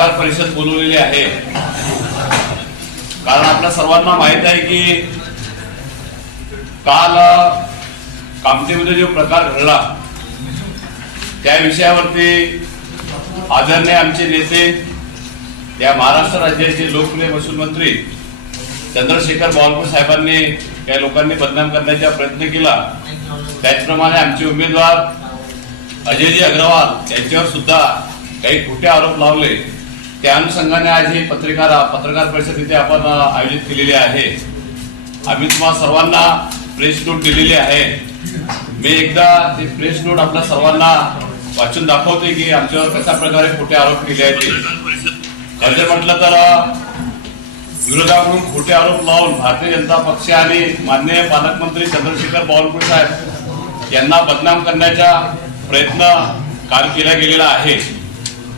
पत्रकार परिषद बोलवलेली आहे, कारण आपल्या सर्वांना माहित आहे की काल कामठीमध्ये जो प्रकार घडला त्या विषयावरती आदरणीय आमचे नेते, या महाराष्ट्र राज्याचे लोकप्रिय महसूल मंत्री चंद्रशेखर बावनकुळे साहेबांनी काही लोकांनी बदनाम करण्याचा प्रयत्न केला। त्याचप्रमाणे आमचे उमेदवार अजयजी अग्रवाल यांच्यावर सुद्धा काही खोटे आरोप लावले। त्या अनुषंगाने आज ही पत्रकार परिषद इथे आपण आयोजित केलेली आहे। आम्ही तुम्हा सर्वांना प्रेस नोट दिलेली आहे। मी एकदा ते प्रेस नोट आपल्या सर्वांना वाचून दाखवते की आमच्यावर कशा प्रकारे खोटे आरोप केले आहेत। खरं म्हटलं तर विरोधाकडून खोटे आरोप लावून भारतीय जनता पक्ष आणि माननीय पालकमंत्री चंद्रशेखर बावनकुळे साहेब यांना बदनाम करण्याचा प्रयत्न काल केला गेलेला आहे।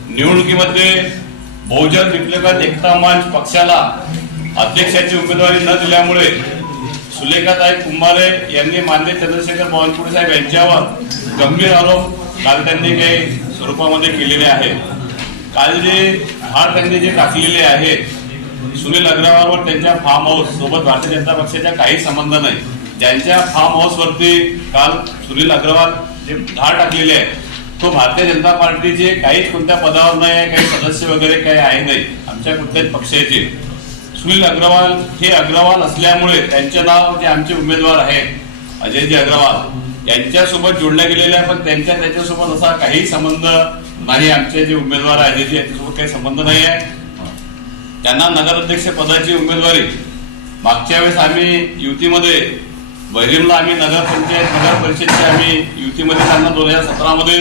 निवडणुकीमध्ये बहुजन विप्लववाद एकता मंच पक्षाला अध्यक्षाची उमेदवारी न दिल्यामुळे सुलेखाताई कुंभारे यांनी माननीय चंद्रशेखर बावनकुळे साहेब यांच्यावर गंभीर आरोप काल त्यांनी काही स्वरूपामध्ये केलेले आहेत। काल जे धाड त्यांनी जे टाकलेले आहे सुनील अग्रवालवर, त्यांच्या फार्म हाऊस सोबत भारतीय जनता पक्षाचा काही संबंध नाही। ज्यांच्या फार्म हाऊस वरती काल सुनील अग्रवाल जे धाड टाकलेले आहे तो भारतीय जनता पार्टीचे काहीच कोणत्या पदावर नाही आहे, काही सदस्य वगैरे काही आहे नाही आमच्या कुठल्याच पक्षाचे। सुनील अग्रवाल हे अग्रवाल असल्यामुळे त्यांचे नाव जे आमचे उमेदवार आहेत अजयजी अग्रवाल यांच्यासोबत जोडले गेलेले आहे, पण त्याच्यासोबत असा काही संबंध नाही। आमचे जे उमेदवार आहे अजयजी यांच्यासोबत काही संबंध नाही आहे। त्यांना नगराध्यक्ष पदाची उमेदवारी मागच्या वेळेस आम्ही युतीमध्ये बहिरीमला आम्ही नगर परिषदची आम्ही युतीमध्ये त्यांना 2017 मध्ये